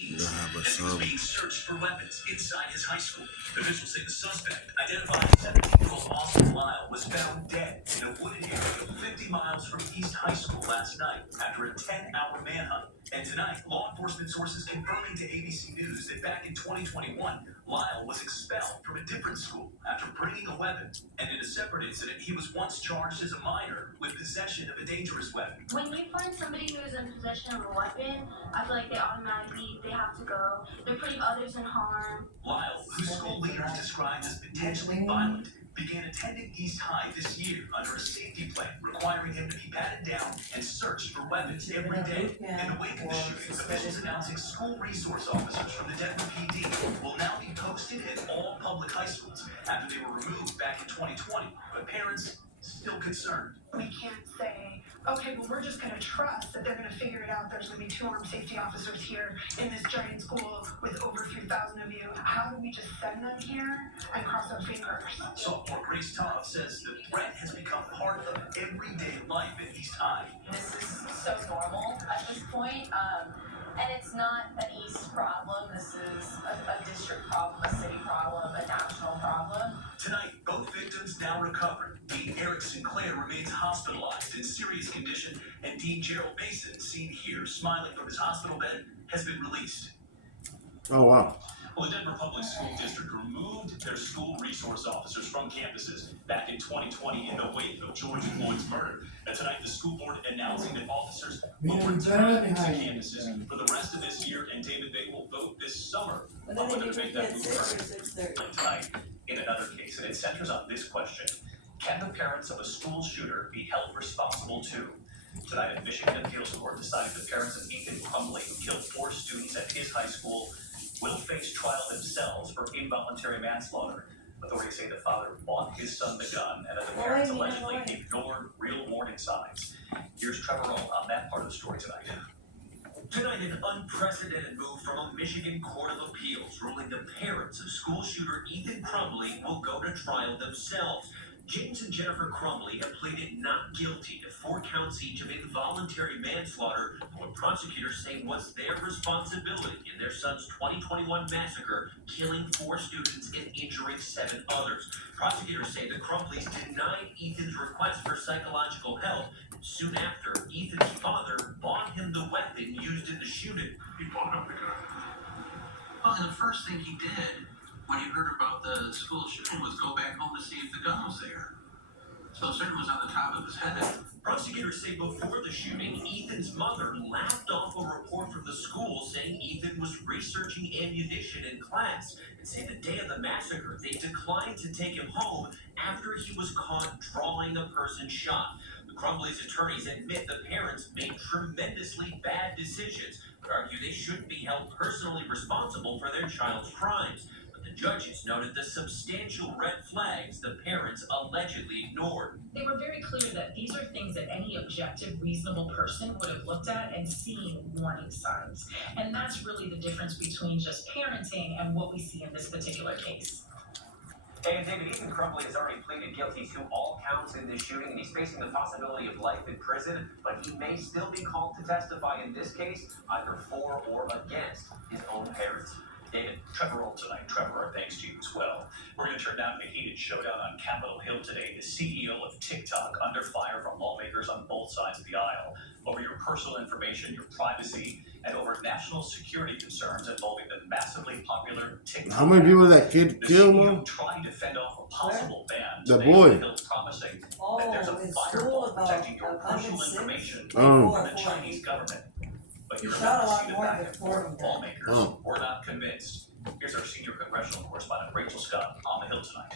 You're gonna have a as he was sub. being searched for weapons inside his high school. Officials say the suspect, identified as 17-year-old Austin Lyle, was found dead in a wooded area 50 miles from East High School last night after a 10-hour manhunt. And tonight, law enforcement sources confirming to ABC News that back in 2021, Lyle was expelled from a different school after bringing a weapon. And in a separate incident, he was once charged as a minor with possession of a dangerous weapon. When you find somebody who is in possession of a weapon, I feel like they have to go. They're putting others in harm. Lyle, who school leaders described as potentially violent, began attending East High this year under a safety plan requiring him to be patted down and searched for weapons every day. In the wake of the shooting, officials announcing school resource officers from the Denver PD will now be posted at all public high schools after they were removed back in 2020. But parents still concerned. We can't say, okay, well, we're just going to trust that they're going to figure it out. There's going to be 2 armed safety officers here in this giant school with over 3,000 of you. How do we just send them here and cross our fingers? Sophomore Grace Todd says the threat has become part of everyday life at East High. This is so normal at this point. And it's not an East problem. This is a district problem, a city problem, a national problem. Tonight, both victims now recovered. Dean Eric Sinclair remains hospitalized in serious condition, and Dean Gerald Mason, seen here smiling from his hospital bed, has been released. Oh wow. Well, the Denver Public School District removed their school resource officers from campuses back in 2020 in the wake of George Floyd's murder. And tonight, the school board announcing that officers will return to campuses for the rest of this year, and David, they will vote this summer on whether to make that move permanent. Tonight, in another case, and it centers on this question: can the parents of a school shooter be held responsible too? Tonight, a Michigan appeals court decided the parents of Ethan Crumbley, who killed 4 students at his high school, will face trial themselves for involuntary manslaughter. Authorities say the father bought his son the gun, and that the parents allegedly ignored real warning signs. Here's Trevor Roll on that part of the story tonight. Tonight, an unprecedented move from a Michigan Court of Appeals ruling the parents of school shooter Ethan Crumbley will go to trial themselves. James and Jennifer Crumbley have pleaded not guilty to 4 counts each of involuntary manslaughter for what prosecutors say was their responsibility in their son's 2021 massacre, killing 4 students and injuring 7 others. Prosecutors say the Crumbleys denied Ethan's request for psychological help. Soon after, Ethan's father bought him the weapon used in the shooting. He bought him the gun. Well, and the first thing he did when he heard about the school shooting was go back home to see if the gun was there. So it certainly was on the top of his head. Prosecutors say before the shooting, Ethan's mother laughed off a report from the school saying Ethan was researching ammunition in class, and say the day of the massacre, they declined to take him home after he was caught drawing a person shot. The Crumbley's attorneys admit the parents made tremendously bad decisions, but argue they shouldn't be held personally responsible for their child's crimes. The judges noted the substantial red flags the parents allegedly ignored. They were very clear that these are things that any objective, reasonable person would have looked at and seen warning signs. And that's really the difference between just parenting and what we see in this particular case. And David, Ethan Crumbley has already pleaded guilty to all counts in this shooting, and he's facing the possibility of life in prison, but he may still be called to testify in this case, either for or against his own parents. David, Trevor Roll tonight. Trevor, our thanks to you as well. We're going to turn down a heated showdown on Capitol Hill today. The CEO of TikTok under fire from lawmakers on both sides of the aisle over your personal information, your privacy, and over national security concerns involving the massively popular TikTok. How many people that kid killed, man? Trying to fend off a possible ban. The boy. Promising that there's a firewall protecting your personal information Oh. from the Chinese government. But you're shot a about to lot see the more back and before forth. he Lawmakers Oh. were not convinced. Here's our senior congressional correspondent, Rachel Scott, on the Hill tonight.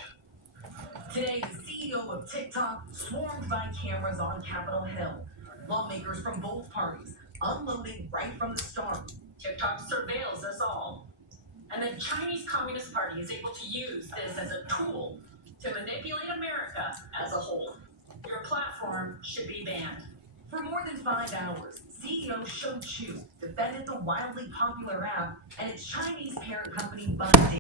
Today, the CEO of TikTok swarmed by cameras on Capitol Hill. Lawmakers from both parties unloading right from the start. TikTok surveils us all. And the Chinese Communist Party is able to use this as a tool to manipulate America as a whole. Your platform should be banned. For more than 5 hours, CEO Shou Chew defended the wildly popular app and its Chinese parent company BuzzFeed.